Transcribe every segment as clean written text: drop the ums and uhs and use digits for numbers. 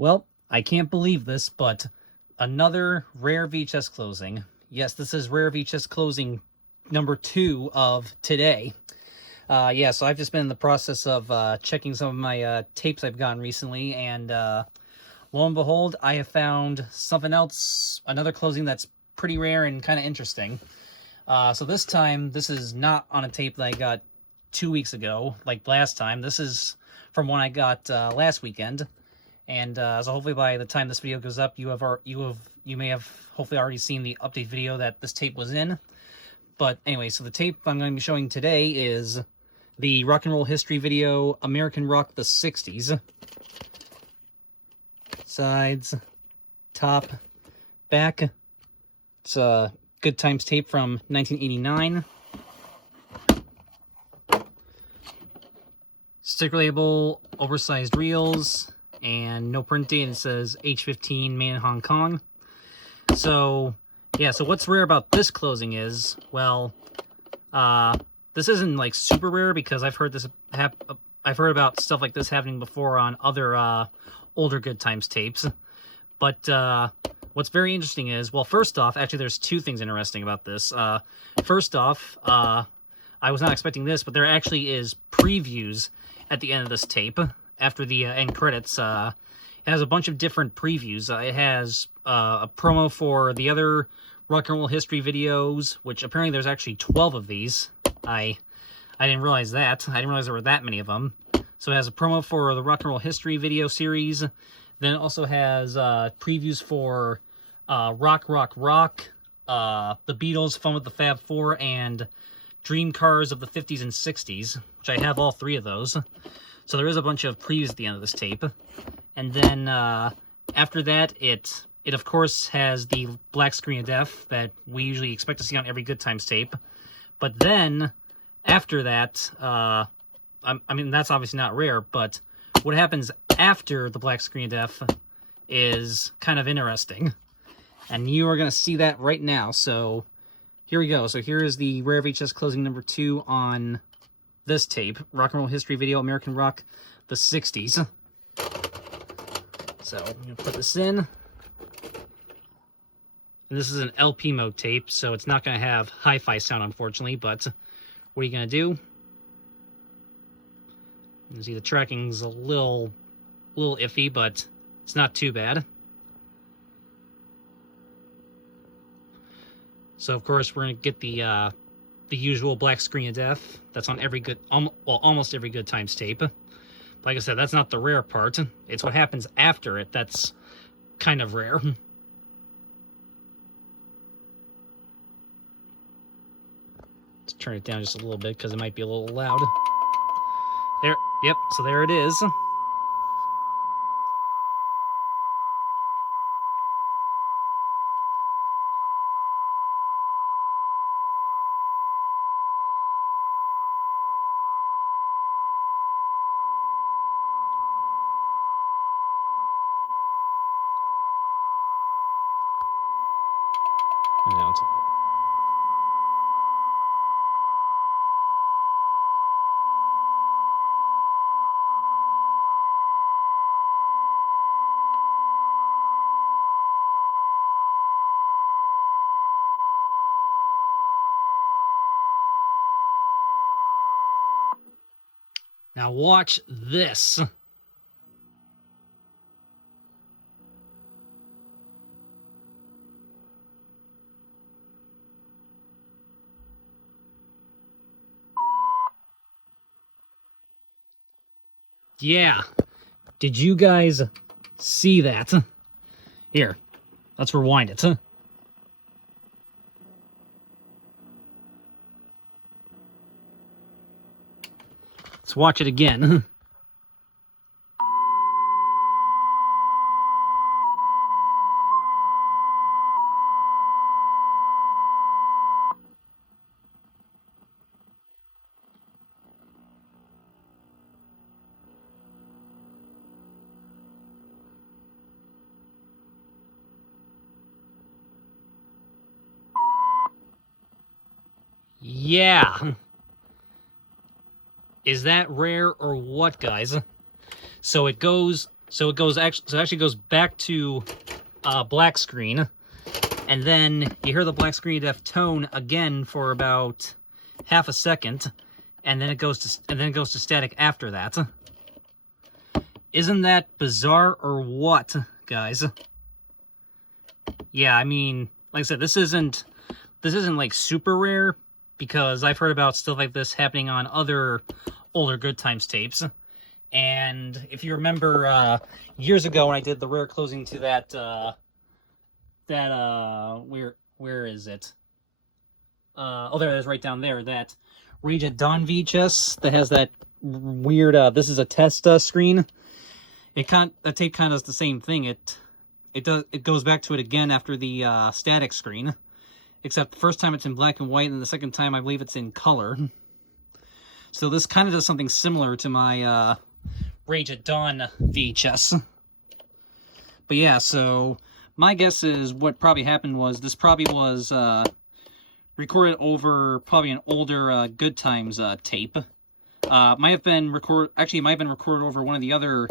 Well, I can't believe this, but another rare VHS closing. Yes, this is rare VHS closing number 2 of today. Yeah, so I've just been in the process of checking some of my tapes I've gotten recently, and lo and behold, I have found something else, another closing that's pretty rare and kind of interesting. So this time, this is not on a tape that I got 2 weeks ago, like last time. This is from one I got last weekend. And so hopefully by the time this video goes up, you may have hopefully already seen the update video that this tape was in. But anyway, so the tape I'm going to be showing today is the rock and roll history video, American Rock the 60s. Sides, top, back. It's a Goodtimes tape from 1989. Sticker label, oversized reels, and no print date. It says H15 made in Hong Kong. So yeah, so what's rare about this closing is, well, this isn't like super rare because I've heard about stuff like this happening before on other older Goodtimes tapes. But what's very interesting is, well, first off, actually there's two things interesting about this. First off, I was not expecting this, but there actually is previews at the end of this tape. After the end credits, it has a bunch of different previews. It has a promo for the other rock and roll history videos, which apparently there's actually 12 of these. I didn't realize that. I didn't realize there were that many of them. So it has a promo for the rock and roll history video series. Then it also has previews for Rock, the Beatles, Fun with the Fab Four, and Dream Cars of the 50s and 60s, which I have all three of those. So there is a bunch of previews at the end of this tape. And then after that, it of course has the black screen of death that we usually expect to see on every Goodtimes tape. But then after that, I mean, that's obviously not rare, but what happens after the black screen of death is kind of interesting. And you are going to see that right now. So here we go. So here is the rare VHS closing number 2 on this tape, rock and roll history video, American Rock the 60s. So I'm gonna put this in. And this is an LP mode tape, so it's not gonna have hi-fi sound, unfortunately, but what are you gonna do? You can see the tracking's a little iffy, but it's not too bad. So of course we're gonna get the usual black screen of death that's on every almost every Goodtimes tape. Like I said, that's not the rare part. It's what happens after it that's kind of rare. Let's turn it down just a little bit because it might be a little loud. There, yep, so there it is. Down to now watch this. Yeah, did you guys see that? Here, let's rewind it. Let's watch it again. Yeah. Is that rare or what, guys? So it goes So it actually goes back to black screen, and then you hear the black screen def tone again for about half a second, and then it goes to static after that. Isn't that bizarre or what, guys? Yeah, I mean, like I said, this isn't like super rare, because I've heard about stuff like this happening on other older Good Times tapes. And if you remember years ago when I did the rare closing to that where is it? Oh, there it is, right down there. That Rage at Dawn VHS that has that weird this is a test screen. That tape kind of does the same thing. It goes back to it again after the static screen, except the first time it's in black and white, and the second time I believe it's in color. So this kind of does something similar to my Rage at Dawn VHS. But yeah, so my guess is what probably happened was this probably was recorded over probably an older Good Times tape. Might have been recorded over one of the other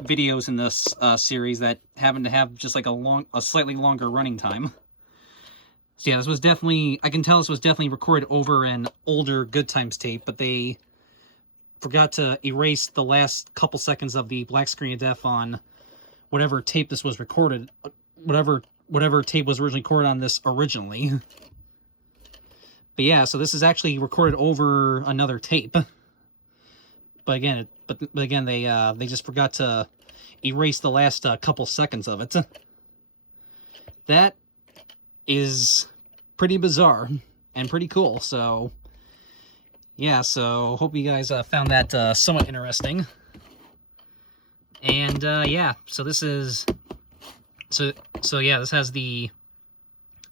videos in this series that happened to have just like a slightly longer running time. So yeah, this was definitely, I can tell this was definitely recorded over an older Good Times tape, but they forgot to erase the last couple seconds of the black screen of death on whatever tape this was recorded, whatever tape was originally recorded on this originally. But yeah, so this is actually recorded over another tape. But again, they just forgot to erase the last couple seconds of it. That is pretty bizarre and pretty cool. So yeah, so hope you guys found that somewhat interesting. And yeah, so this is yeah, this has the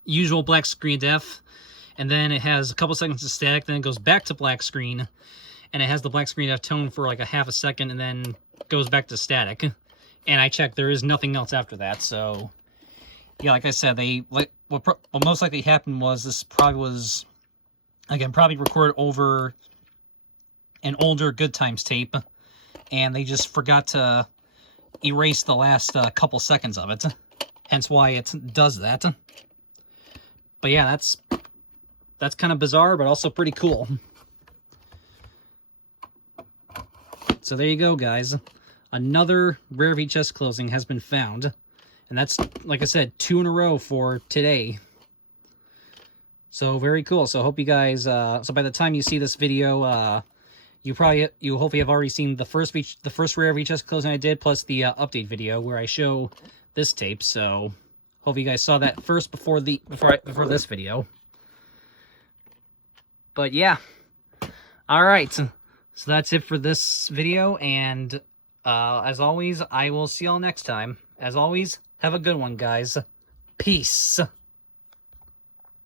usual black screen def, and then it has a couple seconds of static, then it goes back to black screen, and it has the black screen def tone for like a half a second, and then goes back to static. And I checked, there is nothing else after that. So yeah, like I said, what most likely happened was this probably was, again, probably recorded over an older Good Times tape, and they just forgot to erase the last couple seconds of it. Hence why it does that. But yeah, that's kind of bizarre, but also pretty cool. So there you go, guys. Another rare VHS closing has been found. And that's, like I said, 2 in a row for today. So very cool. So hope you guys, so by the time you see this video, you hopefully have already seen the first rare VHS closing I did, plus the update video where I show this tape. So hope you guys saw that first before this video. But yeah, all right. So that's it for this video, and as always, I will see y'all next time. As always, have a good one, guys. Peace.